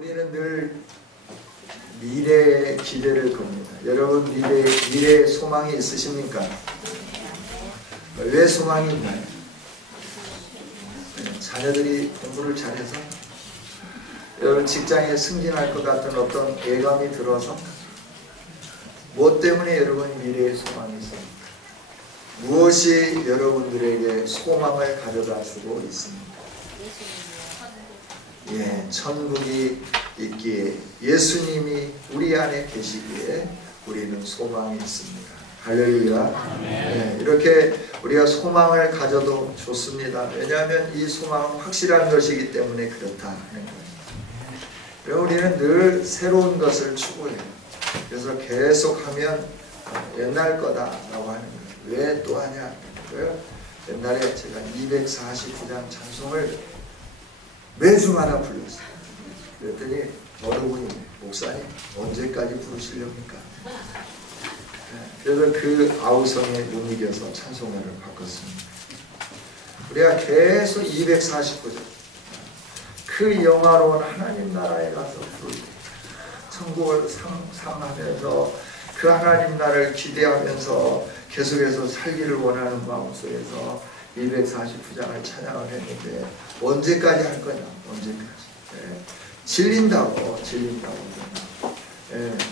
우리는 늘 미래의 기대를 겁니다. 여러분 미래에 소망이 있으십니까? 왜 소망이 있나요? 자녀들이 공부를 잘해서, 여러분 직장에 승진할 것 같은 어떤 예감이 들어서, 무엇 때문에 여러분 미래에 소망이 있습니까? 무엇이 여러분들에게 소망을 가져다 주고 있습니까? 천국이 있기에, 예수님이 우리 안에 계시기에 우리는 소망이 있습니다. 할렐루야. 이렇게 우리가 소망을 가져도 좋습니다. 왜냐하면 이 소망은 확실한 것이기 때문에 그렇다 하는 거예요. 우리는 늘 새로운 것을 추구해요. 그래서 계속하면 옛날 거다라고 하는 거예요. 왜 또 하냐? 옛날에 제가 249장 찬송을 매주마다 불렀어요. 그랬더니 어느 분이, 목사님 언제까지 부르시렵니까? 그래서 그 아우성에 못 이겨서 찬송가를 바꿨습니다. 우리가 계속 249장 그 영화로운 하나님 나라에 가서 부를 때, 천국을 상상하면서 그 하나님 나라를 기대하면서 계속해서 살기를 원하는 마음속에서 249장을 찬양을 했는데, 언제까지 할 거냐? 언제까지? 질린다고.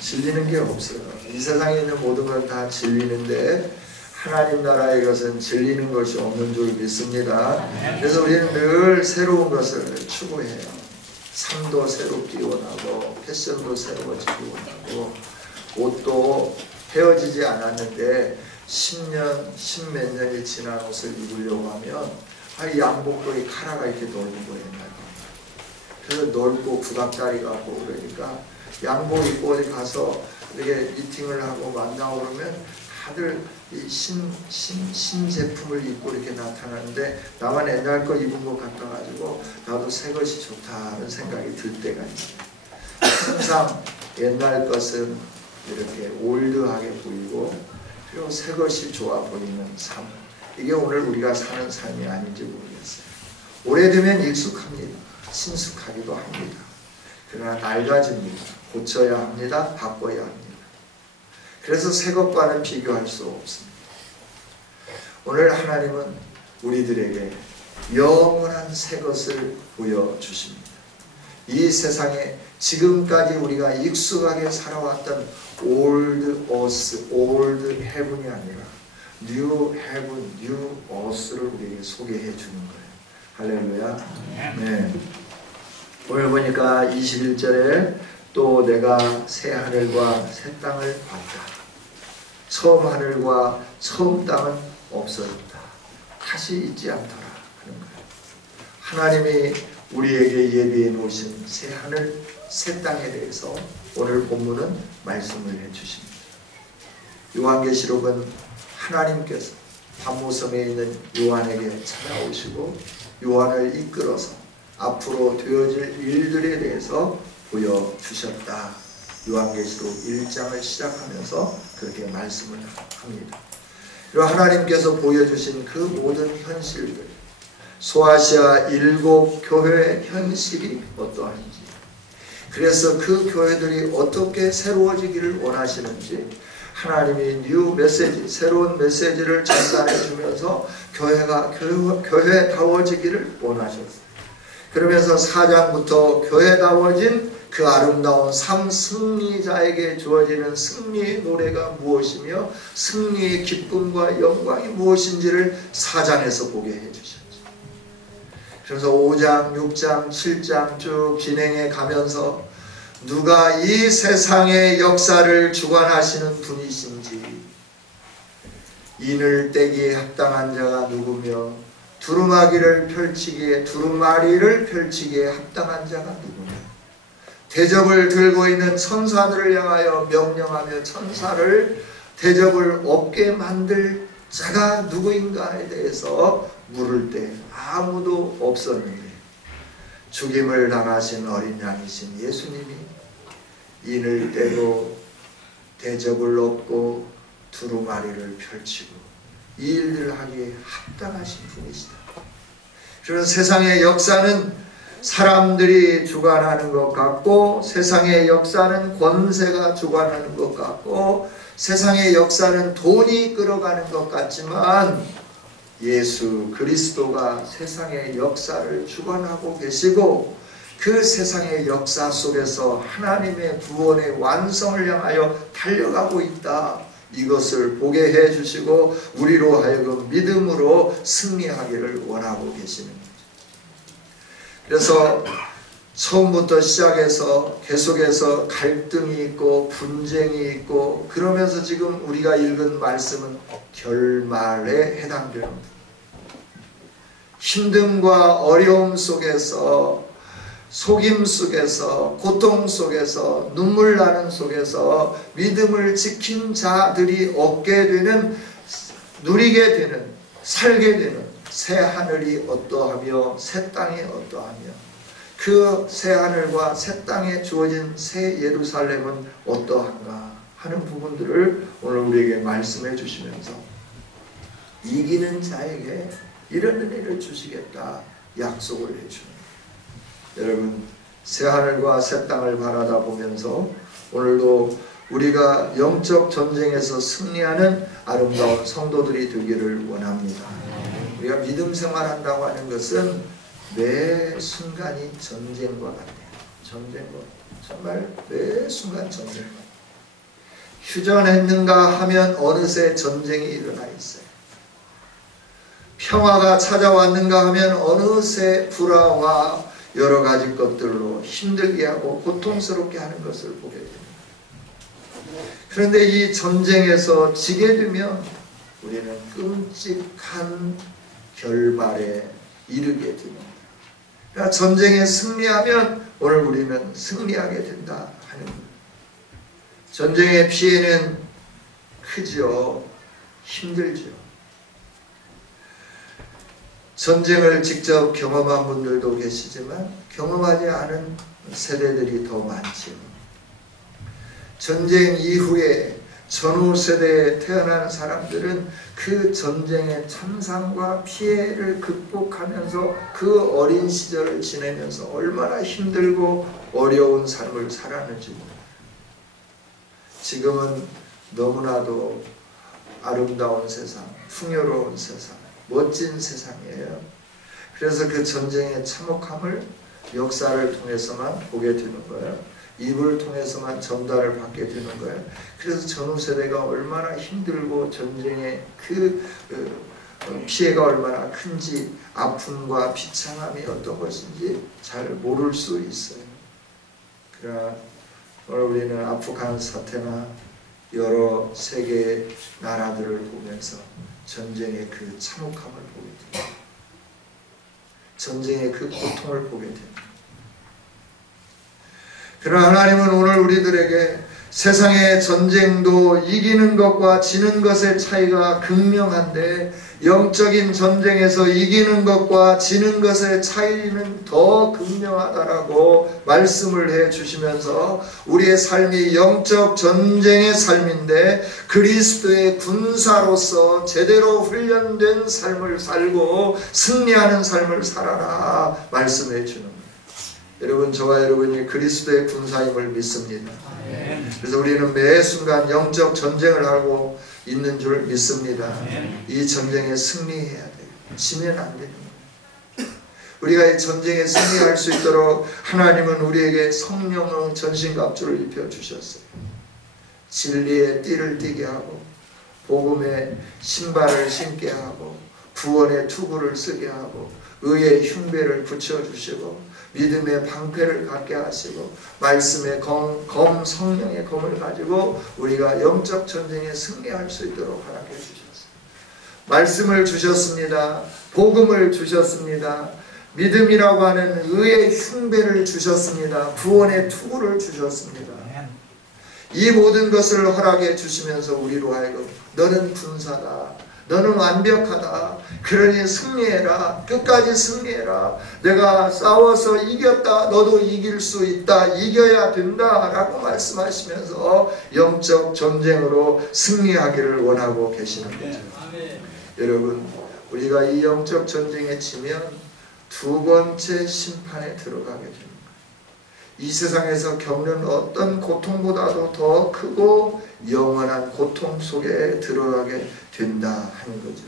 질리는 게 없어요. 이 세상에 있는 모든 건 다 질리는데 하나님 나라의 것은 질리는 것이 없는 줄 믿습니다. 그래서 우리는 늘 새로운 것을 추구해요. 삶도 새롭기 원하고, 패션도 새로워지기 원하고, 옷도 헤어지지 않았는데 10년, 10몇 년이 지난 옷을 입으려고 하면 양복도 이 카라가 이렇게 넓은 거예요. 그래서 넓고 구닥다리 같고 그러니까 양복 입고 어디 가서 이렇게 미팅을 하고 만나고 그러면 다들 이 신제품을 입고 이렇게 나타나는데, 나만 옛날 거 입은 것 같아가지고 나도 새 것이 좋다는 생각이 들 때가 있어요. 항상 옛날 것은 이렇게 올드하게 보이고, 그리고 새 것이 좋아 보이는 삶, 이게 오늘 우리가 사는 삶이 아닌지 모르겠어요. 오래되면 익숙합니다. 친숙하기도 합니다. 그러나 낡아집니다. 고쳐야 합니다. 바꿔야 합니다. 그래서 새 것과는 비교할 수 없습니다. 오늘 하나님은 우리들에게 영원한 새 것을 보여주십니다. 이 세상에 지금까지 우리가 익숙하게 살아왔던 old earth, old heaven이 아니라 new heaven, new earth를 우리에게 소개해 주는 거예요. 할렐루야. 오늘 보니까 21절에 또 내가 새 하늘과 새 땅을 봤다. 처음 하늘과 처음 땅은 없어졌다. 다시 있지 않더라 하는 거예요. 하나님이 우리에게 예비해 놓으신 새 하늘, 새 땅에 대해서 오늘 본문은 말씀을 해주십니다. 요한계시록은 하나님께서 patmos섬에 있는 요한에게 찾아오시고 요한을 이끌어서 앞으로 되어질 일들에 대해서 보여주셨다. 요한계시록 1장을 시작하면서 그렇게 말씀을 합니다. 그리고 하나님께서 보여주신 그 모든 현실들, 소아시아 7 교회의 현실이 어떠한지, 그래서 그 교회들이 어떻게 새로워지기를 원하시는지 하나님이 뉴 메시지, 새로운 메시지를 전달해 주면서 교회가 교회다워지기를 원하셨어요. 그러면서 4장부터 교회다워진 그 아름다운 삶 승리자에게 주어지는 승리의 노래가 무엇이며 승리의 기쁨과 영광이 무엇인지를 4장에서 보게 해주셨죠. 그래서 5장, 6장, 7장 쭉 진행해 가면서 누가 이 세상의 역사를 주관하시는 분이신지, 인을 떼기에 합당한 자가 누구며 두루마리를 펼치기에 합당한 자가 누구냐, 대접을 들고 있는 천사들을 향하여 명령하며 천사를 대접을 얻게 만들 자가 누구인가에 대해서 물을 때 아무도 없었는데, 죽임을 당하신 어린 양이신 예수님이 인을 떼고 대접을 얻고 두루마리를 펼치고 이 일들을 하기에 합당하신 분이시다. 그런 세상의 역사는 사람들이 주관하는 것 같고, 세상의 역사는 권세가 주관하는 것 같고, 세상의 역사는 돈이 끌어가는 것 같지만 예수 그리스도가 세상의 역사를 주관하고 계시고, 그 세상의 역사 속에서 하나님의 구원의 완성을 향하여 달려가고 있다. 이것을 보게 해주시고 우리로 하여금 믿음으로 승리하기를 원하고 계시는 거죠. 그래서 처음부터 시작해서 계속해서 갈등이 있고 분쟁이 있고, 그러면서 지금 우리가 읽은 말씀은 결말에 해당되는 힘듦과 어려움 속에서, 속임 속에서, 고통 속에서, 눈물 나는 속에서 믿음을 지킨 자들이 얻게 되는, 누리게 되는, 살게 되는 새 하늘이 어떠하며 새 땅이 어떠하며, 그 새 하늘과 새 땅에 주어진 새 예루살렘은 어떠한가 하는 부분들을 오늘 우리에게 말씀해 주시면서 이기는 자에게 이런 은혜를 주시겠다 약속을 해주는, 여러분 새 하늘과 새 땅을 바라다 보면서 오늘도 우리가 영적 전쟁에서 승리하는 아름다운 성도들이 되기를 원합니다. 우리가 믿음 생활한다고 하는 것은 매 순간이 전쟁과 같아요. 전쟁과, 정말 매 순간 전쟁과. 휴전했는가 하면 어느새 전쟁이 일어나 있어요. 평화가 찾아왔는가 하면 어느새 불화와 여러 가지 것들로 힘들게 하고 고통스럽게 하는 것을 보게 됩니다. 그런데 이 전쟁에서 지게 되면 우리는 끔찍한 결말에 이르게 됩니다. 그러니까 전쟁에 승리하면 오늘 우리는 승리하게 된다 하는 거예요. 전쟁의 피해는 크죠. 힘들죠. 전쟁을 직접 경험한 분들도 계시지만 경험하지 않은 세대들이 더 많죠. 전쟁 이후에 전후 세대에 태어난 사람들은 그 전쟁의 참상과 피해를 극복하면서 그 어린 시절을 지내면서 얼마나 힘들고 어려운 삶을 살았는지. 지금은 너무나도 아름다운 세상, 풍요로운 세상, 멋진 세상이에요. 그래서 그 전쟁의 참혹함을 역사를 통해서만 보게 되는 거예요. 입을 통해서만 전달을 받게 되는 거예요. 그래서 전후 세대가 얼마나 힘들고 전쟁의 그 피해가 얼마나 큰지, 아픔과 비참함이 어떤 것인지 잘 모를 수 있어요. 그러나 오늘 우리는 아프간 사태나 여러 세계의 나라들을 보면서 전쟁의 그 참혹함을 보게 됩니다. 전쟁의 그 고통을 보게 됩니다. 그러나 하나님은 오늘 우리들에게 세상의 전쟁도 이기는 것과 지는 것의 차이가 극명한데, 영적인 전쟁에서 이기는 것과 지는 것의 차이는 더 극명하다라고 말씀을 해 주시면서 우리의 삶이 영적 전쟁의 삶인데 그리스도의 군사로서 제대로 훈련된 삶을 살고 승리하는 삶을 살아라 말씀해 주는 거예요. 여러분, 저와 여러분이 그리스도의 군사임을 믿습니다. 그래서 우리는 매 순간 영적 전쟁을 하고 있는 줄 믿습니다. 이 전쟁에 승리해야 돼요. 지면 안 되는 거예요. 우리가 이 전쟁에 승리할 수 있도록 하나님은 우리에게 성령의 전신갑주를 입혀주셨어요. 진리의 띠를 띠게 하고 복음의 신발을 신게 하고 구원의 투구를 쓰게 하고 의의 흉배를 붙여주시고 믿음의 방패를 갖게 하시고 말씀의 검 성령의 검을 가지고 우리가 영적 전쟁에 승리할 수 있도록 허락해 주셨습니다. 말씀을 주셨습니다. 복음을 주셨습니다. 믿음이라고 하는 의의 흉배를 주셨습니다. 구원의 투구를 주셨습니다. 이 모든 것을 허락해 주시면서 우리로 하여금 너는 군사다. 너는 완벽하다. 그러니 승리해라. 끝까지 승리해라. 내가 싸워서 이겼다. 너도 이길 수 있다. 이겨야 된다. 라고 말씀하시면서 영적 전쟁으로 승리하기를 원하고 계시는 거죠. 여러분, 우리가 이 영적 전쟁에 치면 두 번째 심판에 들어가게 됩니다. 이 세상에서 겪는 어떤 고통보다도 더 크고 영원한 고통 속에 들어가게 된다 하는 거죠.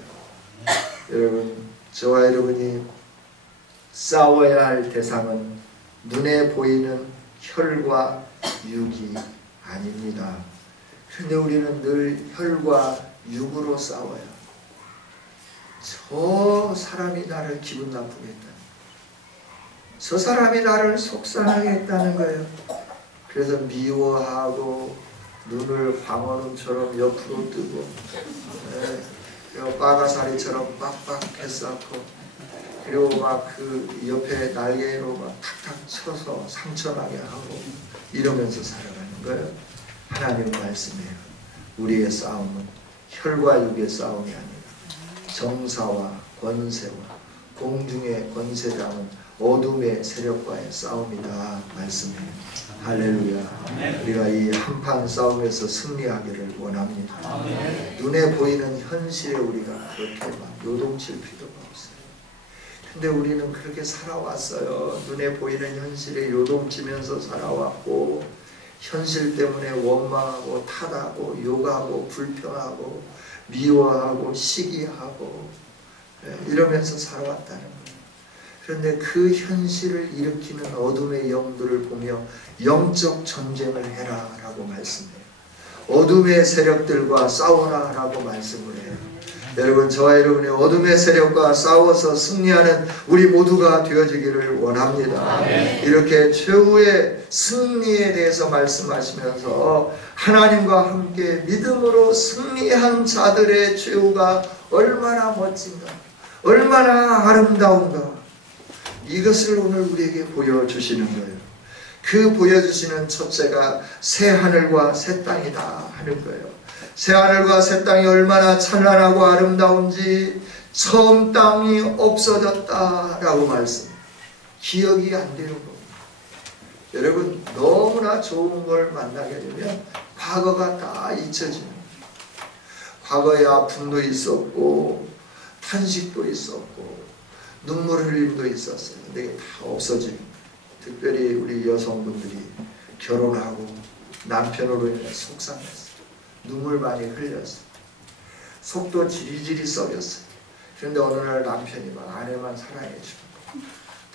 여러분, 저와 여러분이 싸워야 할 대상은 눈에 보이는 혈과 육이 아닙니다. 그런데 우리는 늘 혈과 육으로 싸워요. 저 사람이 나를 기분 나쁘게 했다. 저 사람이 나를 속상하게 했다는 거예요. 그래서 미워하고 눈을 광어눈처럼 옆으로 뜨고 빠가사리처럼 빡빡했었고, 그리고 막 그 옆에 날개로 막 탁탁 쳐서 상처나게 하고 이러면서 살아가는 거예요. 하나님 말씀이에요. 우리의 싸움은 혈과 육의 싸움이 아니라 정사와 권세와 공중의 권세자는 어둠의 세력과의 싸움이다 말씀이에요. 할렐루야. 우리가 이 한판 싸움에서 승리하기를 원합니다. 눈에 보이는 현실에 우리가 그렇게 막 요동칠 필요가 없어요. 근데 우리는 그렇게 살아왔어요. 눈에 보이는 현실에 요동치면서 살아왔고, 현실 때문에 원망하고 탓하고 욕하고 불평하고 미워하고 시기하고 이러면서 살아왔다는 거예요. 그런데 그 현실을 일으키는 어둠의 영들을 보며 영적 전쟁을 해라 라고 말씀해요. 어둠의 세력들과 싸워라 라고 말씀을 해요. 여러분, 저와 여러분이 어둠의 세력과 싸워서 승리하는 우리 모두가 되어지기를 원합니다. 이렇게 최후의 승리에 대해서 말씀하시면서 하나님과 함께 믿음으로 승리한 자들의 최후가 얼마나 멋진가, 얼마나 아름다운가, 이것을 오늘 우리에게 보여주시는 거예요. 그 보여주시는 첫째가 새 하늘과 새 땅이다 하는 거예요. 새 하늘과 새 땅이 얼마나 찬란하고 아름다운지 처음 땅이 없어졌다라고 말씀. 기억이 안 되는 겁니다. 여러분, 너무나 좋은 걸 만나게 되면 과거가 다 잊혀지는 거예요. 과거에 아픔도 있었고 탄식도 있었고 눈물 흘림도 있었어요. 근데 이게 다 없어지는 거예요. 특별히 우리 여성분들이 결혼하고 남편으로 인해 속상했어요. 눈물 많이 흘렸어요. 속도 지리지리 썩였어요. 그런데 어느 날 남편이 막 아내만 사랑해 주는 거예요.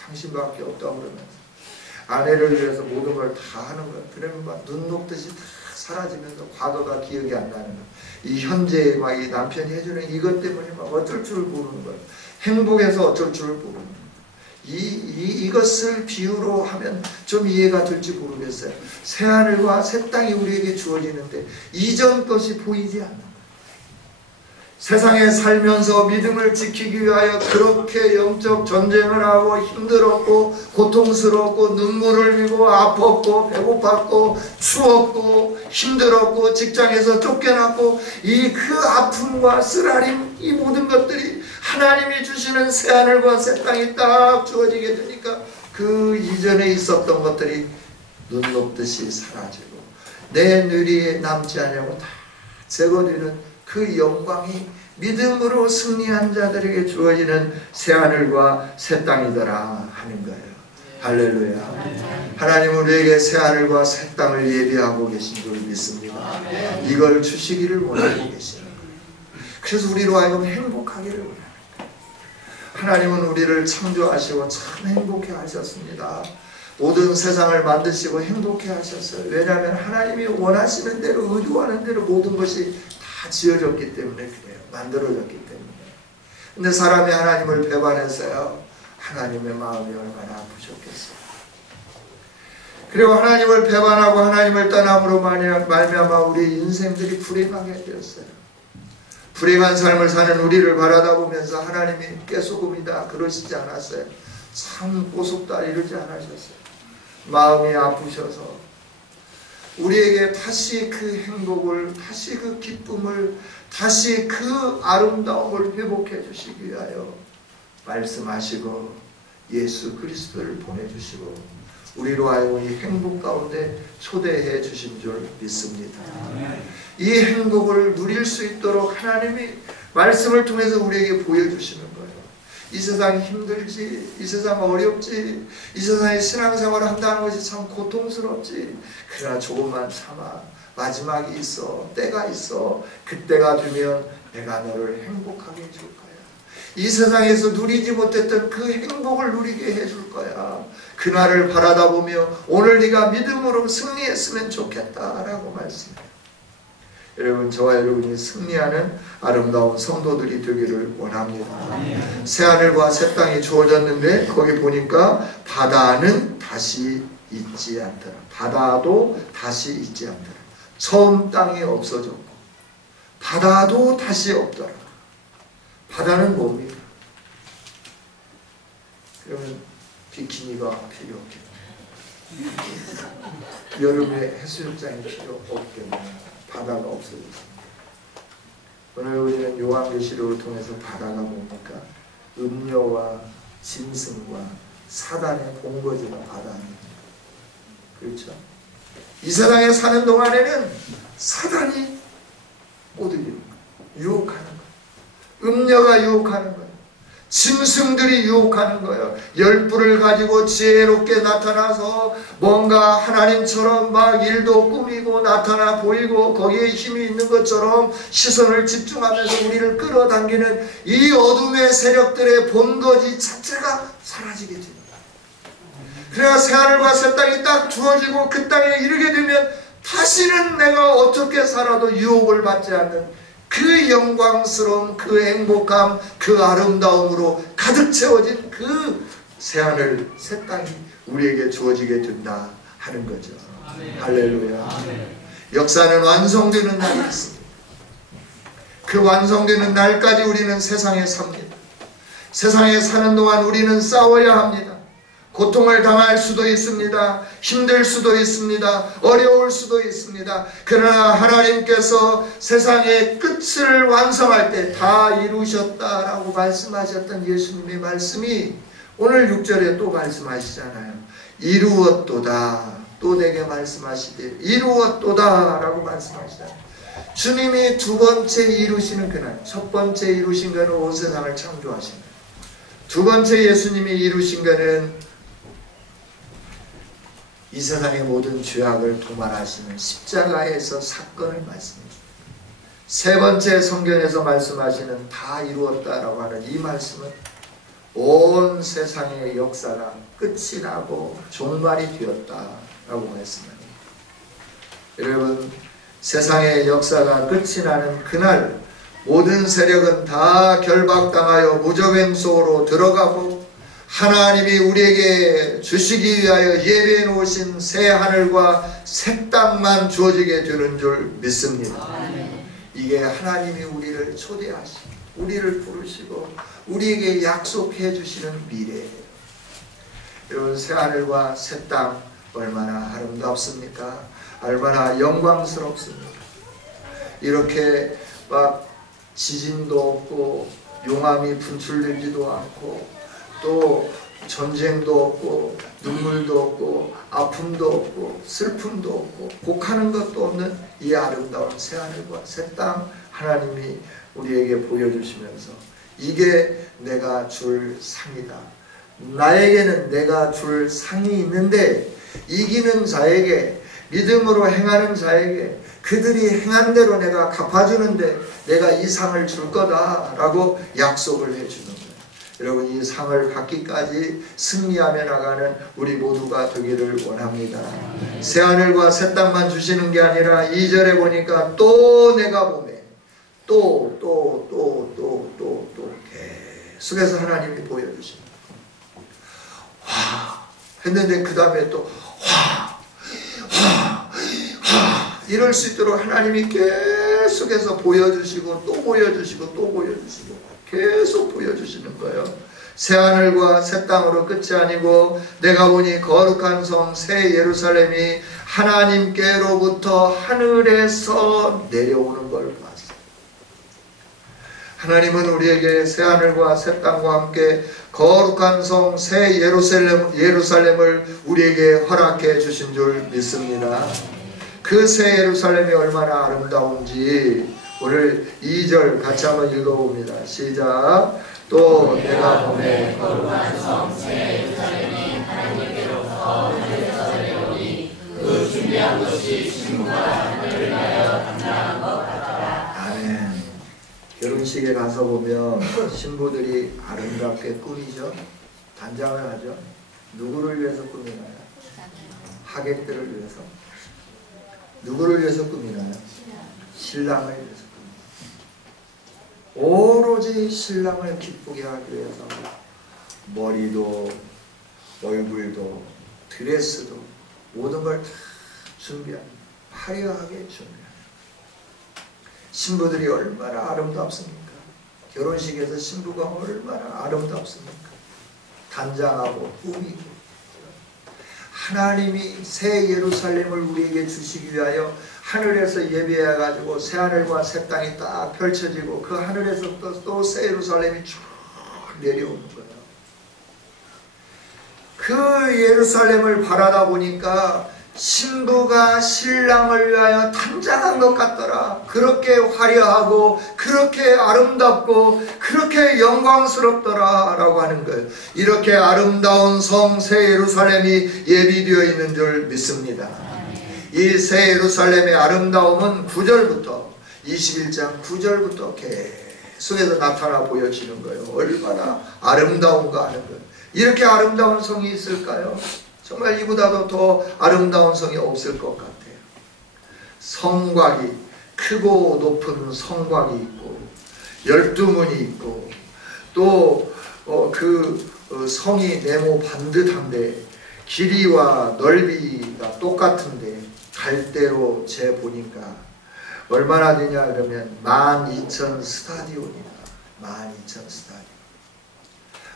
당신밖에 없다고 그러면서 아내를 위해서 모든 걸 다 하는 거예요. 그러면 막 눈 녹듯이 다 사라지면서 과거가 기억이 안 나는 거예요. 이 현재에 막 이 남편이 해주는 이것 때문에 막 어쩔 줄을 모르는 거예요. 행복해서 어쩔 줄을 모르는 거예요. 이것을 비유로 하면 좀 이해가 될지 모르겠어요. 새하늘과 새 땅이 우리에게 주어지는데 이전 것이 보이지 않는 거예요. 세상에 살면서 믿음을 지키기 위하여 그렇게 영적 전쟁을 하고 힘들었고 고통스럽고 눈물을 흘리고 아팠고 배고팠고 추웠고 힘들었고 직장에서 쫓겨났고 이 그 아픔과 쓰라림, 이 모든 것들이 하나님이 주시는 새하늘과 새 땅이 딱 주어지게 되니까 그 이전에 있었던 것들이 눈 녹듯이 사라지고 내 뇌리에 남지 않냐고 다 제거되는 그 영광이 믿음으로 승리한 자들에게 주어지는 새하늘과 새 땅이더라 하는 거예요. 할렐루야. 하나님은 우리에게 새하늘과 새 땅을 예비하고 계신 줄 믿습니다. 이걸 주시기를 원하고 계시는 거예요. 그래서 우리로 하여금 행복하기를 원합니다. 하나님은 우리를 창조하시고 참 행복해 하셨습니다. 모든 세상을 만드시고 행복해 하셨어요. 왜냐하면 하나님이 원하시는 대로 의도하는 대로 모든 것이 다 지어졌기 때문에 그래요. 만들어졌기 때문에. 근데 사람이 하나님을 배반했어요. 하나님의 마음이 얼마나 아프셨겠어요. 그리고 하나님을 배반하고 하나님을 떠남으로 말미암아 우리 인생들이 불행하게 되었어요. 불행한 삶을 사는 우리를 바라다 보면서 하나님이 깨소금이다 그러시지 않았어요. 참 꼬숩다 이러지 않으셨어요. 마음이 아프셔서 우리에게 다시 그 행복을, 다시 그 기쁨을, 다시 그 아름다움을 회복해 주시기 위하여 말씀하시고 예수 그리스도를 보내주시고 우리로 하여금 이 행복 가운데 초대해 주신 줄 믿습니다. 이 행복을 누릴 수 있도록 하나님이 말씀을 통해서 우리에게 보여주시는 거예요. 이 세상이 힘들지, 이 세상 어렵지, 이 세상에 신앙생활을 한다는 것이 참 고통스럽지. 그러나 조금만 참아. 마지막이 있어. 때가 있어. 그때가 되면 내가 너를 행복하게 해줄 거야. 이 세상에서 누리지 못했던 그 행복을 누리게 해줄 거야. 그날을 바라다 보며 오늘 네가 믿음으로 승리했으면 좋겠다라고 말씀해요. 여러분, 저와 여러분이 승리하는 아름다운 성도들이 되기를 원합니다. 새하늘과 새 땅이 주어졌는데 거기 보니까 바다는 다시 있지 않더라. 바다도 다시 있지 않더라. 처음 땅이 없어졌고 바다도 다시 없더라. 바다는 뭡니까? 그러면 비키니가 필요 없겠네. 여름에 해수욕장이 필요 없겠네. 바다가 없어졌습니다. 오늘 우리는 요한계시록을 통해서 바다가 뭡니까? 음녀와 짐승과 사단의 본거지가 바다입니다. 그렇죠? 이 세상에 사는 동안에는 사단이 꼬드기는 거예요. 유혹하는 거예요. 음녀가 유혹하는 거예요. 짐승들이 유혹하는 거예요. 열불을 가지고 지혜롭게 나타나서 뭔가 하나님처럼 막 일도 꾸미고 나타나 보이고 거기에 힘이 있는 것처럼 시선을 집중하면서 우리를 끌어당기는 이 어둠의 세력들의 본거지 자체가 사라지게 됩니다. 그래야 새하늘과 새 땅이 딱 주어지고 그 땅에 이르게 되면 다시는 내가 어떻게 살아도 유혹을 받지 않는 그 영광스러운 그 행복함, 그 아름다움으로 가득 채워진 그 새하늘 새 땅이 우리에게 주어지게 된다 하는 거죠. 아멘. 할렐루야. 아멘. 역사는 완성되는 날이 있습니다. 그 완성되는 날까지 우리는 세상에 삽니다. 세상에 사는 동안 우리는 싸워야 합니다. 고통을 당할 수도 있습니다. 힘들 수도 있습니다. 어려울 수도 있습니다. 그러나 하나님께서 세상의 끝을 완성할 때 다 이루셨다라고 말씀하셨던 예수님의 말씀이 오늘 6절에 또 말씀하시잖아요. 이루었도다. 또 내게 말씀하시되 이루었도다 라고 말씀하시잖아요. 주님이 두 번째 이루시는 그날, 첫 번째 이루신 것은 온 세상을 창조하신 거예요. 두 번째 예수님이 이루신 것은 이 세상의 모든 죄악을 도말하시는 십자가에서 사건을 말씀해 줍니다. 세 번째 성경에서 말씀하시는 다 이루었다라고 하는 이 말씀은 온 세상의 역사가 끝이 나고 종말이 되었다라고 말씀합니다. 여러분, 세상의 역사가 끝이 나는 그날 모든 세력은 다 결박당하여 무저행 속으로 들어가고 하나님이 우리에게 주시기 위하여 예배해 놓으신 새 하늘과 새 땅만 주어지게 되는 줄 믿습니다. 이게 하나님이 우리를 초대하시고 우리를 부르시고 우리에게 약속해 주시는 미래예요. 여러분, 새 하늘과 새 땅 얼마나 아름답습니까? 얼마나 영광스럽습니까? 이렇게 막 지진도 없고 용암이 분출되지도 않고 또 전쟁도 없고 눈물도 없고 아픔도 없고 슬픔도 없고 곡하는 것도 없는 이 아름다운 새하늘과 새 땅 하나님이 우리에게 보여주시면서 이게 내가 줄 상이다. 나에게는 내가 줄 상이 있는데 이기는 자에게, 믿음으로 행하는 자에게 그들이 행한 대로 내가 갚아주는데 내가 이 상을 줄 거다라고 약속을 해주는 거예요. 여러분, 이 상을 받기까지 승리하며 나가는 우리 모두가 되기를 원합니다. 새하늘과 새 땅만 주시는 게 아니라 2절에 보니까 또 내가 보매 또 계속해서 하나님이 보여주십니다. 와 했는데 그 다음에 또 이럴 수 있도록 하나님이 계속해서 보여주시고 또 보여주시고 또 보여주시고 계속 보여주시는 거예요. 새하늘과 새 땅으로 끝이 아니고 내가 보니 거룩한 성 새 예루살렘이 하나님께로부터 하늘에서 내려오는 걸 봤어요. 하나님은 우리에게 새하늘과 새 땅과 함께 거룩한 성 새 예루살렘을 우리에게 허락해 주신 줄 믿습니다. 그 새 예루살렘이 얼마나 아름다운지 오늘 2절 같이 한번 읽어봅니다. 시작. 또 내가 보내 거룩한 성 새 예루살렘이 하나님께로부터 하늘에서 내려오니 그 준비한 것이 신부가 하늘을 위하여 담당한 것 같더라. 아멘. 결혼식에 가서 보면 신부들이 아름답게 꾸미죠. 단장을 하죠. 누구를 위해서 꾸미나요? 하객들을 위해서. 누구를 위해서 꾸미나요? 신랑을 위해서 꾸미나요. 오로지 신랑을 기쁘게 하기 위해서 머리도 얼굴도 드레스도 모든 걸 다 준비합니다. 화려하게 준비합니다. 신부들이 얼마나 아름답습니까? 결혼식에서 신부가 얼마나 아름답습니까? 단장하고 꾸미고. 하나님이 새 예루살렘을 우리에게 주시기 위하여 하늘에서 예배해가지고 새 하늘과 새 땅이 딱 펼쳐지고 그 하늘에서 또 새 예루살렘이 쭉 내려오는 거예요. 그 예루살렘을 바라다 보니까 신부가 신랑을 위하여 단장한 것 같더라. 그렇게 화려하고 그렇게 아름답고 그렇게 영광스럽더라 라고 하는 거예요. 이렇게 아름다운 성 새 예루살렘이 예비되어 있는 줄 믿습니다. 이 새 예루살렘의 아름다움은 9절부터 21장 9절부터 계속해서 나타나 보여지는 거예요. 얼마나 아름다운가 하는 거예요. 이렇게 아름다운 성이 있을까요? 정말 이보다도 더 아름다운 성이 없을 것 같아요. 성곽이 크고 높은 성곽이 있고 12문이 있고 또 성이 네모 반듯한데 길이와 넓이가 똑같은데 갈대로 재보니까 얼마나 되냐 그러면 12,000 스타디온이다. 12,000 스타디온.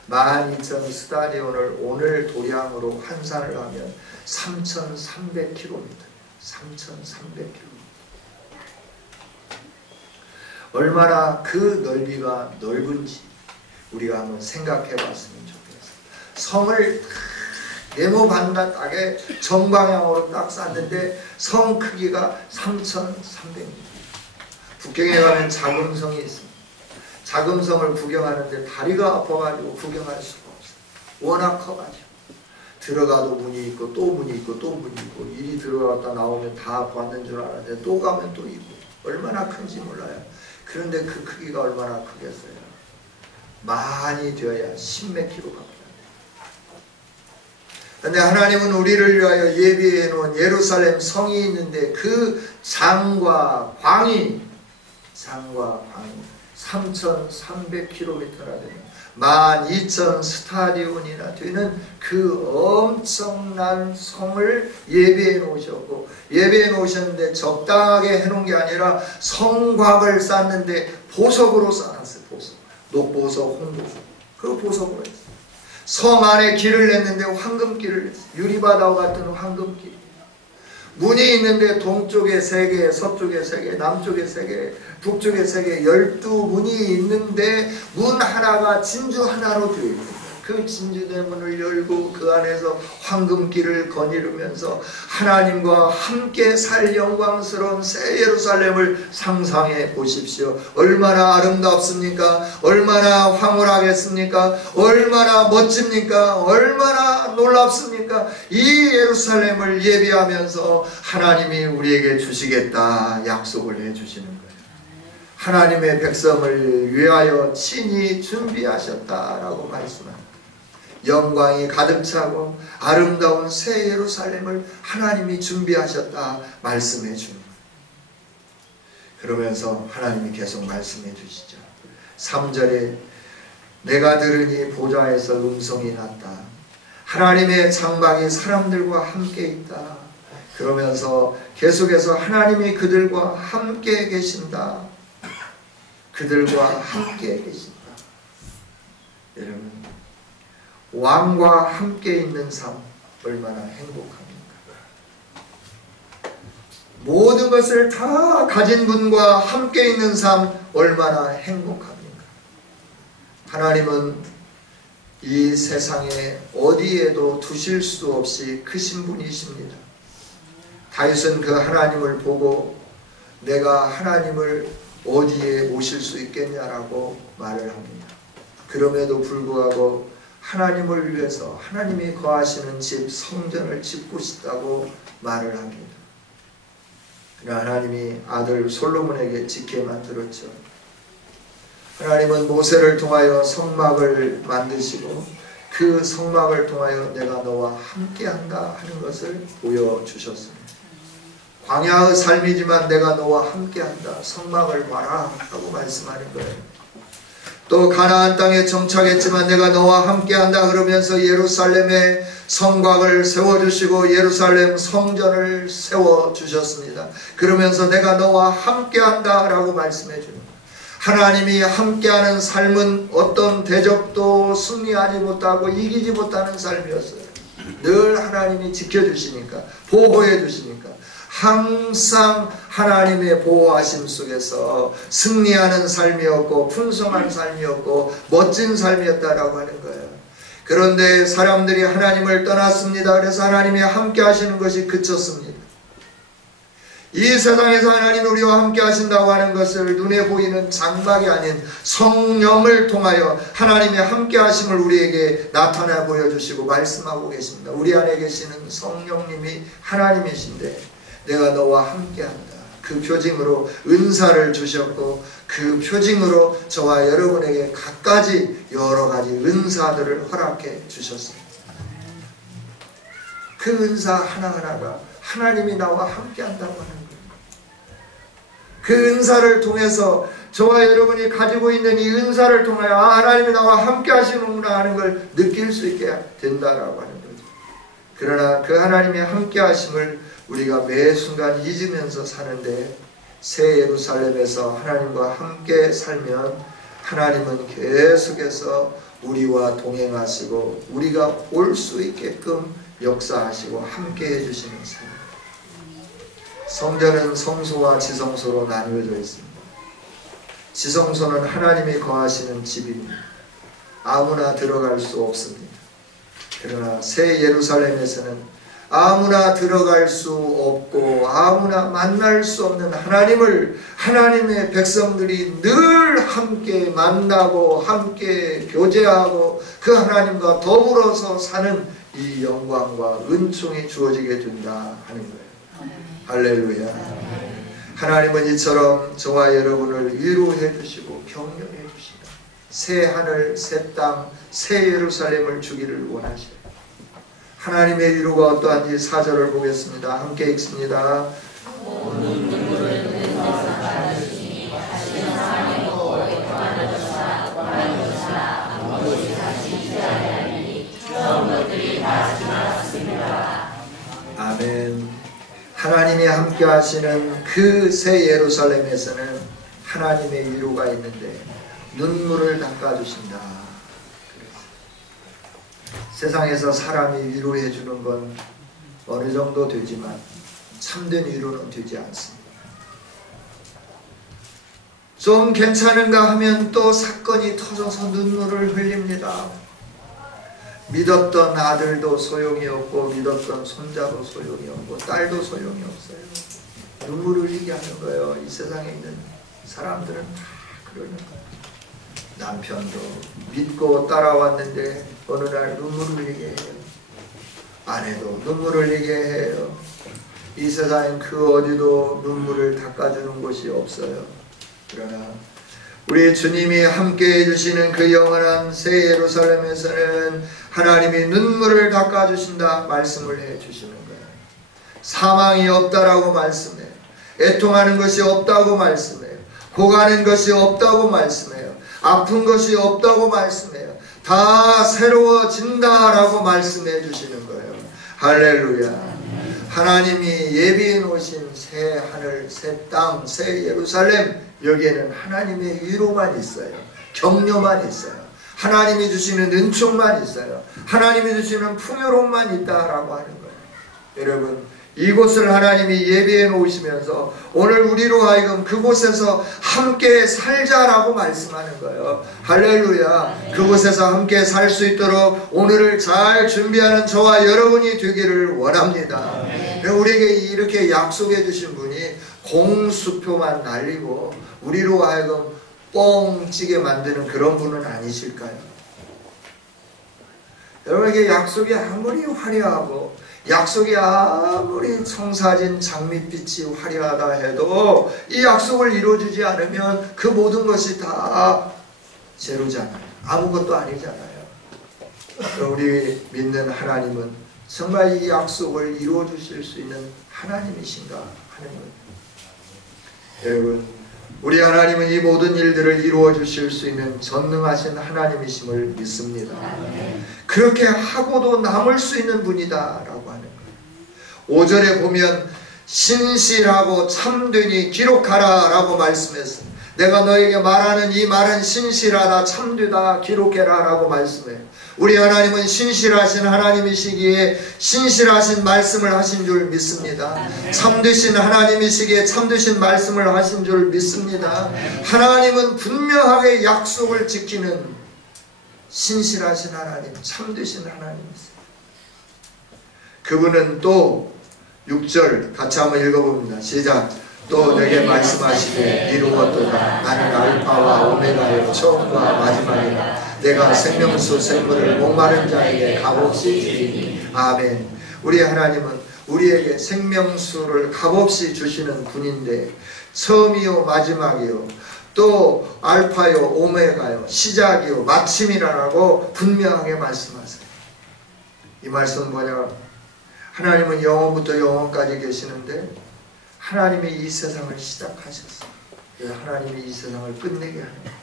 12,000 스타디온을 오늘 도량으로 환산을 하면 3,300km. 3,300km. 얼마나 그 넓이가 넓은지 우리가 한번 생각해 봤으면 좋겠어요. 성을 네모 반듯하게 정방향으로 딱 쌌는데 성 크기가 3,300m. 북경에 가면 자금성이 있습니다. 자금성을 구경하는데 다리가 아파가지고 구경할 수가 없어요. 워낙 커가지고 들어가도 문이 있고 또 문이 있고 또 문이 있고 이리 들어갔다 나오면 다 봤는 줄 알았는데 또 가면 또 있고 얼마나 큰지 몰라요. 그런데 그 크기가 얼마나 크겠어요. 많이 되어야 10몇 킬로밖에 안 돼요. 그런데 하나님은 우리를 위하여 예비해 놓은 예루살렘 성이 있는데 그 장과 광이 3,300km나 되는 12,000 스타디온이나 되는 그 엄청난 성을 예배해 놓으셨고 예배해 놓으셨는데 적당하게 해놓은 게 아니라 성곽을 쌓는데 보석으로 쌓았어요. 보석. 녹보석, 홍보석. 그 보석으로 했어요. 성 안에 길을 냈는데 황금길을 냈어요. 유리바다와 같은 황금길. 문이 있는데 동쪽에 3개, 서쪽에 3개, 남쪽에 3개, 북쪽에 3개, 12문이 있는데 문 하나가 진주 하나로 되어 있습니다. 그 진주된 문을 열고 그 안에서 황금길을 거니르면서 하나님과 함께 살 영광스러운 새 예루살렘을 상상해 보십시오. 얼마나 아름답습니까? 얼마나 황홀하겠습니까? 얼마나 멋집니까? 얼마나 놀랍습니까? 이 예루살렘을 예비하면서 하나님이 우리에게 주시겠다 약속을 해주시는 거예요. 하나님의 백성을 위하여 친히 준비하셨다라고 말씀합니다. 영광이 가득 차고 아름다운 새 예루살렘을 하나님이 준비하셨다 말씀해 줍니다. 그러면서 하나님이 계속 말씀해 주시죠. 3절에 내가 들으니 보좌에서 음성이 났다. 하나님의 장막이 사람들과 함께 있다. 그러면서 계속해서 하나님이 그들과 함께 계신다. 그들과 함께 계신다. 여러분 왕과 함께 있는 삶 얼마나 행복합니까? 모든 것을 다 가진 분과 함께 있는 삶 얼마나 행복합니까? 하나님은 이 세상에 어디에도 두실 수 없이 크신 분이십니다. 다윗은 그 하나님을 보고 내가 하나님을 어디에 모실 수 있겠냐라고 말을 합니다. 그럼에도 불구하고 하나님을 위해서 하나님이 거하시는 집 성전을 짓고 싶다고 말을 합니다. 그러나 하나님이 아들 솔로몬에게 짓게 만들었죠. 하나님은 모세를 통하여 성막을 만드시고 그 성막을 통하여 내가 너와 함께한다 하는 것을 보여주셨습니다. 광야의 삶이지만 내가 너와 함께한다. 성막을 봐라 하고 말씀하는 거예요. 또 가나안 땅에 정착했지만 내가 너와 함께한다 그러면서 예루살렘에 성곽을 세워주시고 예루살렘 성전을 세워주셨습니다. 그러면서 내가 너와 함께한다 라고 말씀해 주는 거예요. 하나님이 함께하는 삶은 어떤 대적도 승리하지 못하고 이기지 못하는 삶이었어요. 늘 하나님이 지켜주시니까, 보호해 주시니까 항상 하나님의 보호하심 속에서 승리하는 삶이었고 풍성한 삶이었고 멋진 삶이었다라고 하는 거예요. 그런데 사람들이 하나님을 떠났습니다. 그래서 하나님이 함께 하시는 것이 그쳤습니다. 이 세상에서 하나님이 우리와 함께 하신다고 하는 것을 눈에 보이는 장막이 아닌 성령을 통하여 하나님의 함께 하심을 우리에게 나타나 보여주시고 말씀하고 계십니다. 우리 안에 계시는 성령님이 하나님이신데 내가 너와 함께한다. 그 표징으로 은사를 주셨고 그 표징으로 저와 여러분에게 각가지 여러 가지 은사들을 허락해 주셨습니다. 그 은사 하나하나가 하나님이 나와 함께한다고 하는 거예요. 그 은사를 통해서 저와 여러분이 가지고 있는 이 은사를 통하여 하나님이 나와 함께 하시는구나 하는 걸 느낄 수 있게 된다라고 하는 거죠. 그러나 그 하나님의 함께 하심을 우리가 매 순간 잊으면서 사는데 새 예루살렘에서 하나님과 함께 살면 하나님은 계속해서 우리와 동행하시고 우리가 올 수 있게끔 역사하시고 함께 해주시는 삶. 성전은 성소와 지성소로 나뉘어져 있습니다. 지성소는 하나님이 거하시는 집입니다. 아무나 들어갈 수 없습니다. 그러나 새 예루살렘에서는 아무나 들어갈 수 없고 아무나 만날 수 없는 하나님을 하나님의 백성들이 늘 함께 만나고 함께 교제하고 그 하나님과 더불어서 사는 이 영광과 은총이 주어지게 된다 하는 거예요. 할렐루야. 하나님은 이처럼 저와 여러분을 위로해 주시고 격려해 주시다. 새 하늘, 새 땅, 새 예루살렘을 주기를 원하셔요. 하나님의 위로가 어떠한지 4절을 보겠습니다. 함께 읽습니다. 아멘. 하나님이 함께 하시는 그 새 예루살렘에서는 하나님의 위로가 있는데 눈물을 닦아주신다. 세상에서 사람이 위로해 주는 건 어느 정도 되지만 참된 위로는 되지 않습니다. 좀 괜찮은가 하면 또 사건이 터져서 눈물을 흘립니다. 믿었던 아들도 소용이 없고 믿었던 손자도 소용이 없고 딸도 소용이 없어요. 눈물을 흘리게 하는 거예요. 이 세상에 있는 사람들은 다 그러는 거예요. 남편도 믿고 따라왔는데 어느 날 눈물을 흘리게 해요. 아내도 눈물을 흘리게 해요. 이 세상엔 그 어디도 눈물을 닦아주는 곳이 없어요. 그러나 우리 주님이 함께 해주시는 그 영원한 새 예루살렘에서는 하나님이 눈물을 닦아주신다 말씀을 해주시는 거예요. 사망이 없다라고 말씀해요. 애통하는 것이 없다고 말씀해요. 고가는 것이 없다고 말씀해요. 아픈 것이 없다고 말씀해요. 다 새로워진다라고 말씀해 주시는 거예요. 할렐루야. 하나님이 예비해 놓으신 새 하늘, 새 땅, 새 예루살렘, 여기에는 하나님의 위로만 있어요. 격려만 있어요. 하나님이 주시는 은총만 있어요. 하나님이 주시는 풍요로움만 있다라고 하는 거예요. 여러분, 이곳을 하나님이 예비해 놓으시면서 오늘 우리로 하여금 그곳에서 함께 살자라고 말씀하는 거예요. 할렐루야. 그곳에서 함께 살 수 있도록 오늘을 잘 준비하는 저와 여러분이 되기를 원합니다. 우리에게 이렇게 약속해 주신 분이 공수표만 날리고 우리로 하여금 뻥찌게 만드는 그런 분은 아니실까요? 여러분에게 약속이 아무리 화려하고 약속이 아무리 청사진 장밋빛이 화려하다 해도 이 약속을 이루어주지 않으면 그 모든 것이 다 제로잖아요. 아무것도 아니잖아요. 우리 믿는 하나님은 정말 이 약속을 이루어 주실 수 있는 하나님이신가 하는 거예요. 여러분, 우리 하나님은 이 모든 일들을 이루어 주실 수 있는 전능하신 하나님이심을 믿습니다. 그렇게 하고도 남을 수 있는 분이다 라고 하는 거예요. 5절에 보면 신실하고 참되니 기록하라 라고 말씀했어요. 내가 너에게 말하는 이 말은 신실하다 참되다 기록해라 라고 말씀해요. 우리 하나님은 신실하신 하나님이시기에 신실하신 말씀을 하신 줄 믿습니다. 참되신 하나님이시기에 참되신 말씀을 하신 줄 믿습니다. 하나님은 분명하게 약속을 지키는 신실하신 하나님, 참되신 하나님이세요. 그분은 또 6절 같이 한번 읽어봅니다. 시작. 또 내게 말씀하시되 이루었도다. 나는 알파와 오메가요 처음과 마지막이라. 내가 생명수 생물을 목마른 자에게 값없이 주리니. 아멘. 우리 하나님은 우리에게 생명수를 값없이 주시는 분인데 처음이요 마지막이요 또 알파요 오메가요 시작이요 마침이라고 분명하게 말씀하세요. 이 말씀은 뭐냐? 하나님은 영원부터 영원까지 계시는데 하나님이 이 세상을 시작하셨어요. 그래서 하나님이 이 세상을 끝내게 하는 거예요.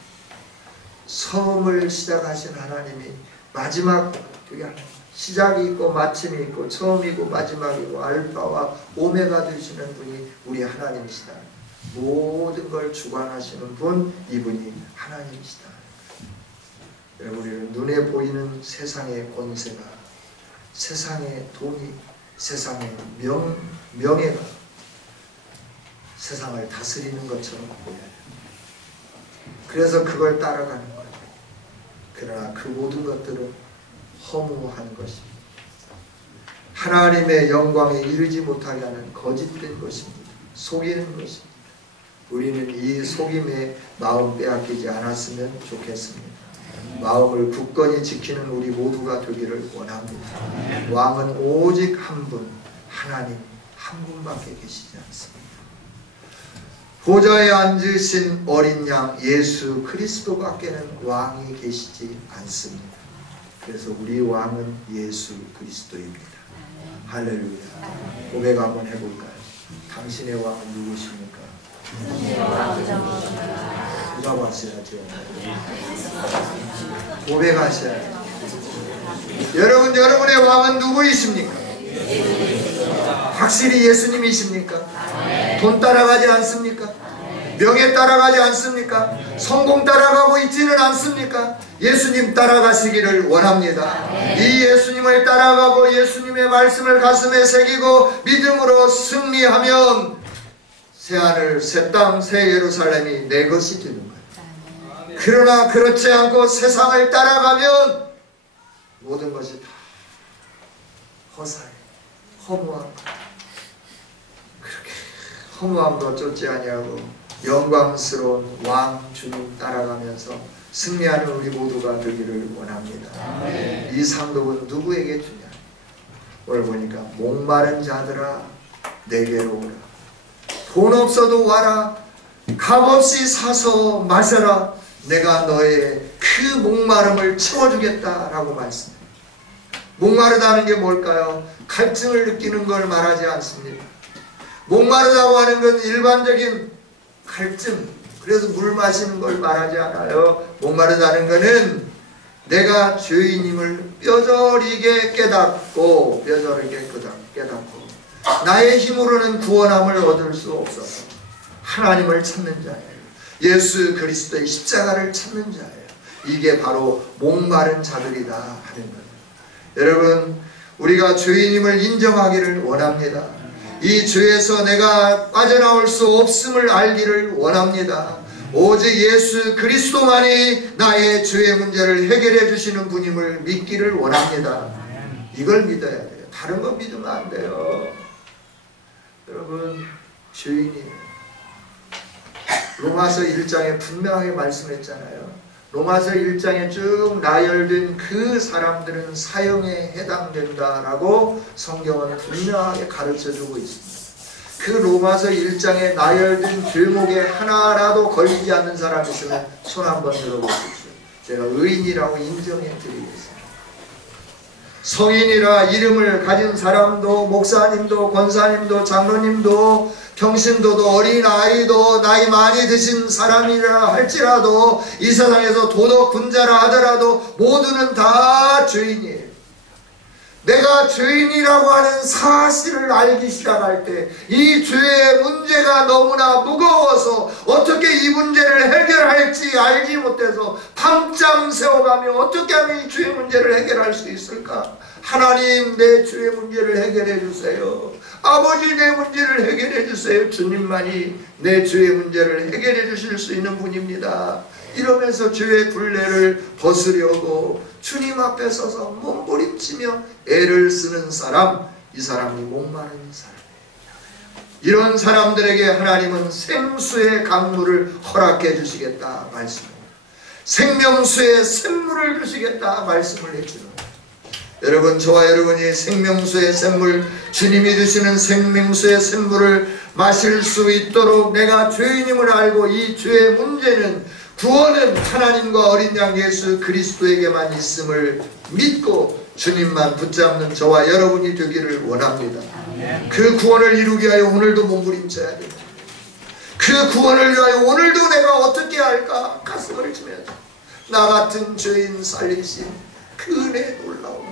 처음을 시작하신 하나님이 마지막 그게 시작이 있고 마침이 있고 처음이고 마지막이고 알파와 오메가 되시는 분이 우리 하나님이시다. 모든 걸 주관하시는 분, 이분이 하나님이시다. 여러분, 우리는 눈에 보이는 세상의 권세가, 세상의 돈이, 세상의 명예가 세상을 다스리는 것처럼 보여요. 그래서 그걸 따라가는 거예요. 그러나 그 모든 것들은 허무한 것입니다. 하나님의 영광에 이르지 못하게 하는 거짓된 것입니다. 속이는 것입니다. 우리는 이 속임에 마음 빼앗기지 않았으면 좋겠습니다. 마음을 굳건히 지키는 우리 모두가 되기를 원합니다. 왕은 오직 한 분, 하나님 한 분밖에 계시지 않습니다. 보좌에 앉으신 어린 양 예수 그리스도밖에는 왕이 계시지 않습니다. 그래서 우리 왕은 예수 그리스도입니다. 할렐루야. 고백 한번 해볼까요? 당신의 왕은 누구십니까? 대답하셔야죠. 고백하셔야죠. 여러분의 왕은 누구이십니까? 확실히 예수님이십니까? 돈 따라가지 않습니까? 명예 따라가지 않습니까? 성공 따라가고 있지는 않습니까? 예수님 따라가시기를 원합니다. 이 예수님을 따라가고 예수님의 말씀을 가슴에 새기고 믿음으로 승리하면 새하늘, 새 땅, 새 예루살렘이 내 것이 되는 거예요. 그러나 그렇지 않고 세상을 따라가면 모든 것이 다 허사해, 허무한 것. 그렇게 허무한 것 쫓지 아니하고 영광스러운 왕 주님 따라가면서 승리하는 우리 모두가 되기를 원합니다. 이 상급은 누구에게 주냐? 오늘 보니까 목마른 자들아 내게로 오라. 돈 없어도 와라. 값없이 사서 마셔라. 내가 너의 그 목마름을 채워주겠다라고 말씀해요. 목마르다는 게 뭘까요? 갈증을 느끼는 걸 말하지 않습니다. 목마르다고 하는 건 일반적인 갈증, 그래서 물 마시는 걸 말하지 않아요. 목마르다는 것은 내가 죄인임을 뼈저리게 깨닫고 나의 힘으로는 구원함을 얻을 수 없어서 하나님을 찾는 자예요. 예수 그리스도의 십자가를 찾는 자예요. 이게 바로 목마른 자들이다 하는 거예요. 여러분, 우리가 죄인임을 인정하기를 원합니다. 이 죄에서 내가 빠져나올 수 없음을 알기를 원합니다. 오직 예수 그리스도만이 나의 죄의 문제를 해결해 주시는 분임을 믿기를 원합니다. 이걸 믿어야 돼요. 다른 거 믿으면 안 돼요. 여러분, 죄인이에요. 로마서 1장에 분명하게 말씀했잖아요. 로마서 1장에 쭉 나열된 그 사람들은 사형에 해당된다라고 성경은 분명하게 가르쳐주고 있습니다. 그 로마서 1장에 나열된 죄목에 하나라도 걸리지 않는 사람이 있으면 손 한번 들어보십시오. 제가 의인이라고 인정해 드리겠습니다. 성인이라 이름을 가진 사람도, 목사님도, 권사님도, 장로님도, 평신도도, 어린아이도, 나이 많이 드신 사람이라 할지라도, 이 세상에서 도덕 군자라 하더라도 모두는 다 죄인이에요. 내가 죄인이라고 하는 사실을 알기 시작할 때 이 죄의 문제가 너무나 무거워서 어떻게 이 문제를 해결할지 알지 못해서 밤잠 새워가며 어떻게 하면 이 죄의 문제를 해결할 수 있을까? 하나님, 내 죄의 문제를 해결해 주세요. 아버지, 내 문제를 해결해 주세요. 주님만이 내 죄의 문제를 해결해 주실 수 있는 분입니다. 이러면서 죄의 굴레를 벗으려고 주님 앞에 서서 몸부림치며 애를 쓰는 사람, 이 사람이 목마른 사람이에요. 이런 사람들에게 하나님은 생수의 강물을 허락해 주시겠다 말씀합니다. 생명수의 샘물을 주시겠다 말씀을 해주는 거예요. 여러분, 저와 여러분이 생명수의 샘물, 주님이 주시는 생명수의 샘물을 마실 수 있도록 내가 죄인임을 알고 이 죄의 문제는, 구원은 하나님과 어린 양 예수 그리스도에게만 있음을 믿고 주님만 붙잡는 저와 여러분이 되기를 원합니다. 그 구원을 이루기 위하여 오늘도 몸부림쳐야 됩니다. 그 구원을 위하여 오늘도 내가 어떻게 할까 가슴을 치면서 나 같은 죄인 살리신 그 은혜 놀라운,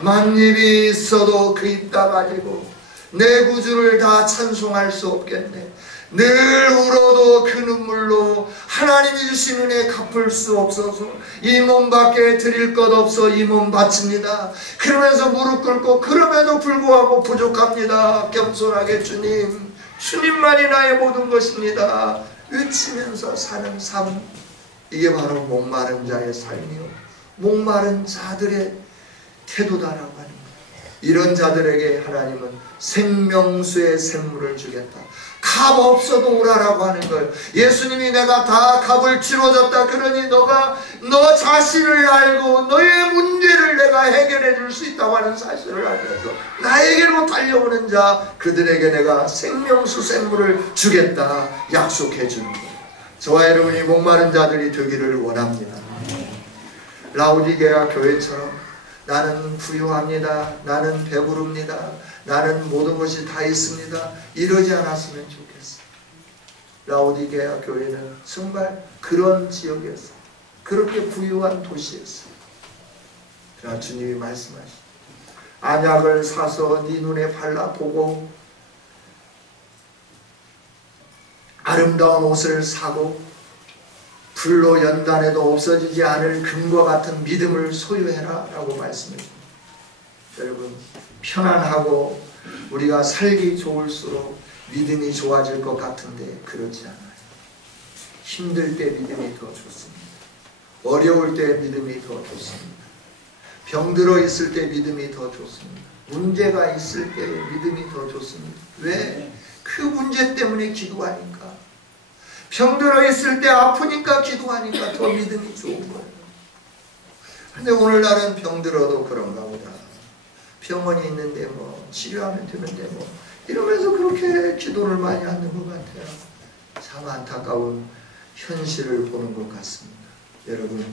만입이 있어도 그 입 다 가지고 내 구주를 다 찬송할 수 없겠네. 늘 울어도 그 눈물로 하나님이 주신 은혜 갚을 수 없어서 이 몸밖에 드릴 것 없어 이 몸 바칩니다. 그러면서 무릎 꿇고 그럼에도 불구하고 부족합니다. 겸손하게 주님, 주님만이 나의 모든 것입니다 외치면서 사는 삶, 이게 바로 목마른 자의 삶이요, 목마른 자들의 태도다라고 하는 거예요. 이런 자들에게 하나님은 생명수의 샘물을 주겠다. 값 없어도 오라라고 하는 거예요. 예수님이 내가 다 값을 치러줬다, 그러니 너가 너 자신을 알고 너의 문제를 내가 해결해 줄 수 있다고 하는 사실을 알면서 나에게로 달려오는 자, 그들에게 내가 생명수 샘물을 주겠다 약속해 주는 거예요. 저와 여러분이 목마른 자들이 되기를 원합니다. 라오디게아 교회처럼 나는 부유합니다, 나는 배부릅니다, 나는 모든 것이 다 있습니다, 이러지 않았으면 좋겠어요. 라오디게아 교회는 정말 그런 지역이었어요. 그렇게 부유한 도시였어요. 그러나 주님이 말씀하시죠. 안약을 사서 네 눈에 발라보고 아름다운 옷을 사고 불로 연단해도 없어지지 않을 금과 같은 믿음을 소유해라 라고 말씀해줍니다. 여러분, 편안하고 우리가 살기 좋을수록 믿음이 좋아질 것 같은데 그렇지 않아요. 힘들 때 믿음이 더 좋습니다. 어려울 때 믿음이 더 좋습니다. 병들어 있을 때 믿음이 더 좋습니다. 문제가 있을 때 믿음이 더 좋습니다. 왜? 그 문제 때문에 기도하니까, 병들어 있을 때 아프니까 기도하니까 더 믿음이 좋은 거예요. 근데 오늘날은 병들어도 그런가 보다, 병원이 있는데 뭐 치료하면 되는데 뭐 이러면서 그렇게 기도를 많이 하는 것 같아요. 참 안타까운 현실을 보는 것 같습니다. 여러분,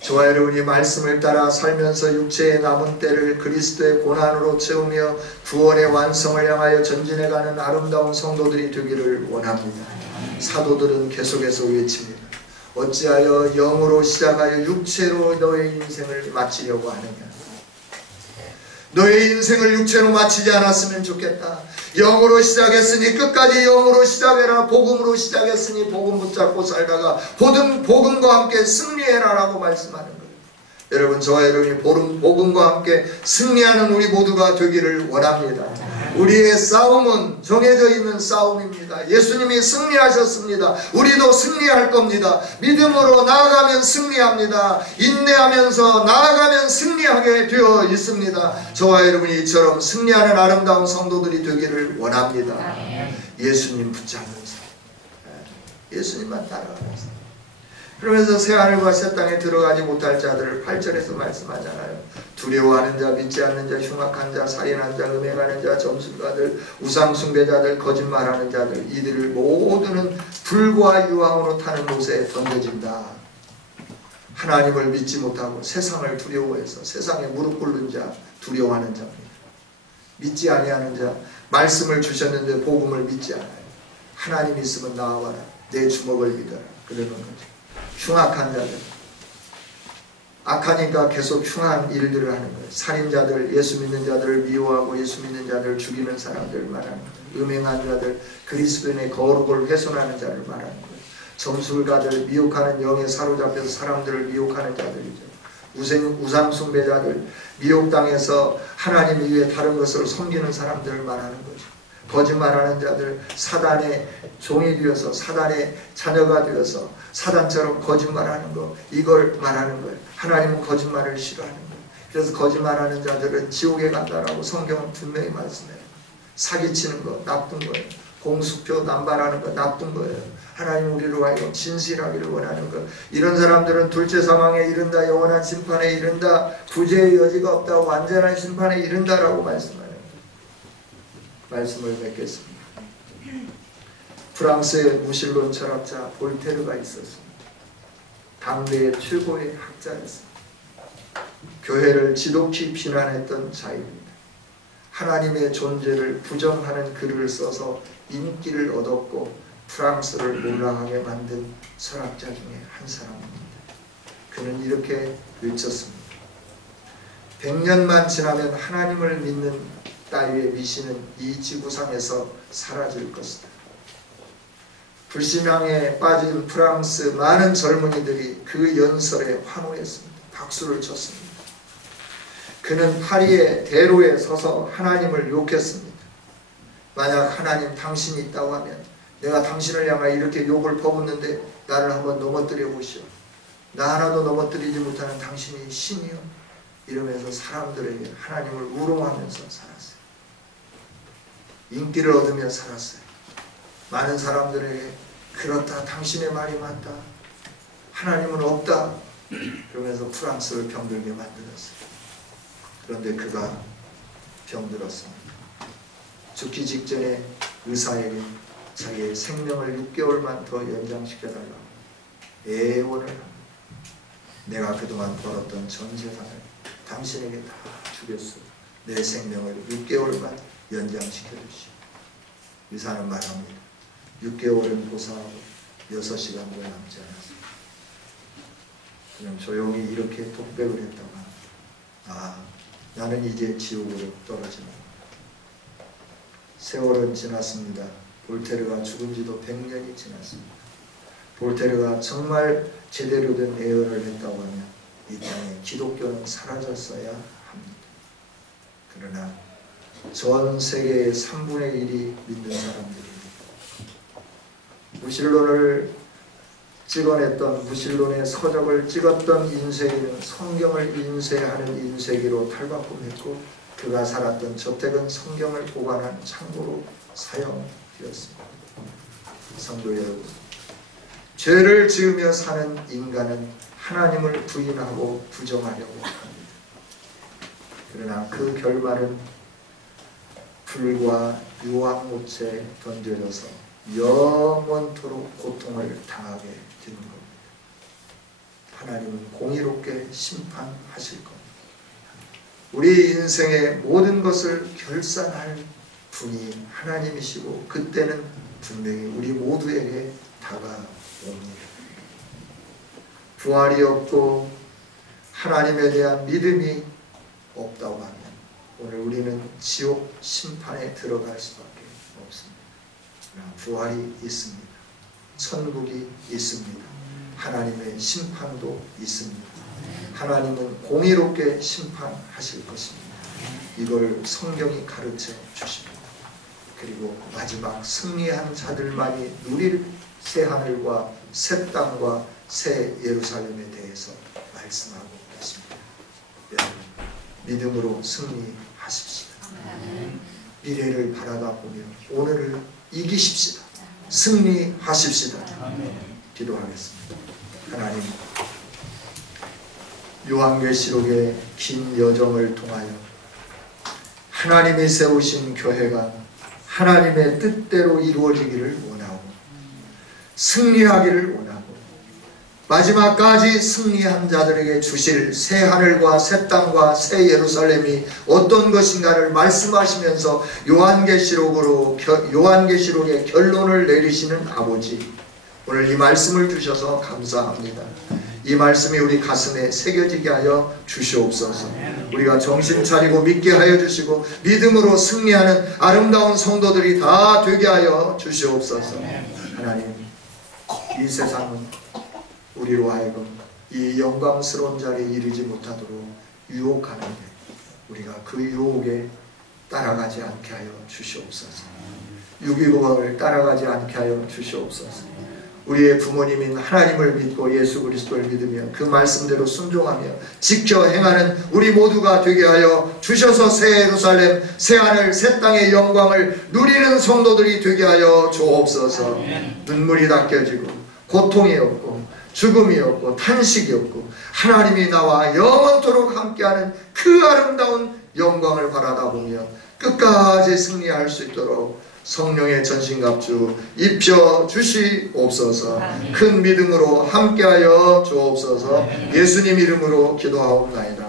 저와 여러분이 말씀을 따라 살면서 육체의 남은 때를 그리스도의 고난으로 채우며 구원의 완성을 향하여 전진해가는 아름다운 성도들이 되기를 원합니다. 사도들은 계속해서 외칩니다. 어찌하여 영으로 시작하여 육체로 너의 인생을 마치려고 하느냐. 너의 인생을 육체로 마치지 않았으면 좋겠다. 영으로 시작했으니 끝까지 영으로 시작해라. 복음으로 시작했으니 복음 붙잡고 살다가 복음과 함께 승리해라 라고 말씀하는 거예요. 여러분, 저와 여러분이 복음과 함께 승리하는 우리 모두가 되기를 원합니다. 우리의 싸움은 정해져 있는 싸움입니다. 예수님이 승리하셨습니다. 우리도 승리할 겁니다. 믿음으로 나아가면 승리합니다. 인내하면서 나아가면 승리하게 되어 있습니다. 저와 여러분이 이처럼 승리하는 아름다운 성도들이 되기를 원합니다. 예수님 붙잡으면서, 예수님만 따라가면서. 그러면서 새하늘과 새 땅에 들어가지 못할 자들을 8절에서 말씀하잖아요. 두려워하는 자, 믿지 않는 자, 흉악한 자, 살인한 자, 음행하는 자, 점술가들, 우상숭배자들, 거짓말하는 자들, 이들을 모두는 불과 유황으로 타는 못에 던져진다. 하나님을 믿지 못하고 세상을 두려워해서 세상에 무릎 꿇는 자, 두려워하는 자입니다. 믿지 아니하는 자, 말씀을 주셨는데 복음을 믿지 않아요. 하나님 있으면 나와라, 내 주먹을 믿어라, 그러는 거죠. 흉악한 자들, 악하니까 계속 흉한 일들을 하는 거예요. 살인자들, 예수 믿는 자들을 미워하고 예수 믿는 자들을 죽이는 사람들 말하는 거예요. 음행한 자들, 그리스도인의 거룩을 훼손하는 자를 말하는 거예요. 점술가들, 미혹하는 영에 사로잡혀서 사람들을 미혹하는 자들이죠. 우상숭배자들, 미혹당해서 하나님 이외에 다른 것을 섬기는 사람들을 말하는 거죠. 거짓말하는 자들, 사단의 종이 되어서 사단의 자녀가 되어서 사단처럼 거짓말하는 거, 이걸 말하는 거예요. 하나님은 거짓말을 싫어하는 거예요. 그래서 거짓말하는 자들은 지옥에 간다라고 성경은 분명히 말씀해요. 사기치는 거 나쁜 거예요. 공수표 남발하는 거 나쁜 거예요. 하나님 우리로 하여금 진실하기를 원하는 것. 이런 사람들은 둘째 사망에 이른다, 영원한 심판에 이른다, 구제의 여지가 없다, 완전한 심판에 이른다라고 말씀하는 말씀을 맺겠습니다. 프랑스의 무신론 철학자 볼테르가 있었습니다. 당대의 최고의 학자였습니다. 교회를 지독히 비난했던 자입니다. 하나님의 존재를 부정하는 글을 써서 인기를 얻었고 프랑스를 몰락하게 만든 철학자 중에 한 사람입니다. 그는 이렇게 외쳤습니다. 100년만 지나면 하나님을 믿는 따위의 미신은 이 지구상에서 사라질 것이다. 불신앙에 빠진 프랑스 많은 젊은이들이 그 연설에 환호했습니다. 박수를 쳤습니다. 그는 파리의 대로에 서서 하나님을 욕했습니다. 만약 하나님 당신이 있다고 하면 내가 당신을 향하여 이렇게 욕을 퍼붓는데 나를 한번 넘어뜨려 보시오. 나 하나도 넘어뜨리지 못하는 당신이 신이요. 이러면서 사람들에게 하나님을 우롱하면서 살았어요. 인기를 얻으며 살았어요. 많은 사람들에게 그렇다, 당신의 말이 맞다, 하나님은 없다, 그러면서 프랑스를 병들게 만들었어요. 그런데 그가 병들었습니다. 죽기 직전에 의사에게 자기의 생명을 6개월만 더 연장시켜달라고 애원을 합니다. 내가 그동안 벌었던 전 재산을 당신에게 다 주겠소. 내 생명을 6개월만 연장시켜 주시오. 의사는 말합니다. 6개월은 고사하고 6시간도 남지 않았습니다. 그냥 조용히 이렇게 독백을 했다고 합니다. 아, 나는 이제 지옥으로 떨어지는 겁니다. 세월은 지났습니다. 볼테르가 죽은 지도 100년이 지났습니다. 볼테르가 정말 제대로 된 예언을 했다고 하면 이 땅에 기독교는 사라졌어야 합니다. 그러나 전 세계의 3분의 1이 믿는 사람들입니다. 무신론을 찍어냈던, 무신론의 서적을 찍었던 인쇄기는 성경을 인쇄하는 인쇄기로 탈바꿈했고 그가 살았던 저택은 성경을 보관한 창고로 사용되었습니다. 성도 여러분, 죄를 지으며 사는 인간은 하나님을 부인하고 부정하려고 합니다. 그러나 그 결말은 불과 유황못에 던져져서 영원토록 고통을 당하게 되는 겁니다. 하나님은 공의롭게 심판하실 겁니다. 우리 인생의 모든 것을 결산할 분이 하나님이시고 그때는 분명히 우리 모두에게 다가옵니다. 부활이 없고 하나님에 대한 믿음이 없다고 하면 오늘 우리는 지옥 심판에 들어갈 수밖에 없습니다. 부활이 있습니다. 천국이 있습니다. 하나님의 심판도 있습니다. 하나님은 공의롭게 심판하실 것입니다. 이걸 성경이 가르쳐 주십니다. 그리고 마지막 승리한 자들만이 누릴 새 하늘과 새 땅과 새 예루살렘에 대해서 말씀하고 있습니다. 여러분, 믿음으로 승리하십시다. 미래를 바라다 보며 오늘을 이기십시다. 승리하십시다. 기도하겠습니다. 하나님, 요한계시록의 긴 여정을 통하여 하나님이 세우신 교회가 하나님의 뜻대로 이루어지기를 원하고 승리하기를 원하고 마지막까지 승리한 자들에게 주실 새 하늘과 새 땅과 새 예루살렘이 어떤 것인가를 말씀하시면서 요한계시록의 결론을 내리시는 아버지, 오늘 이 말씀을 주셔서 감사합니다. 이 말씀이 우리 가슴에 새겨지게 하여 주시옵소서. 우리가 정신 차리고 믿게 하여 주시고 믿음으로 승리하는 아름다운 성도들이 다 되게 하여 주시옵소서. 하나님, 이 세상은 우리로 하여금 이 영광스러운 자리에 이르지 못하도록 유혹하는데 우리가 그 유혹에 따라가지 않게 하여 주시옵소서. 유기공학을 따라가지 않게 하여 주시옵소서. 우리의 부모님인 하나님을 믿고 예수 그리스도를 믿으며 그 말씀대로 순종하며 지켜 행하는 우리 모두가 되게 하여 주셔서 새 예루살렘, 새 하늘, 새 땅의 영광을 누리는 성도들이 되게 하여 주옵소서. 눈물이 닦여지고 고통이 없고 죽음이 없고 탄식이 없고 하나님이 나와 영원토록 함께하는 그 아름다운 영광을 바라다 보며 끝까지 승리할 수 있도록 성령의 전신갑주 입혀 주시옵소서. 큰 믿음으로 함께하여 주옵소서. 예수님 이름으로 기도하옵나이다.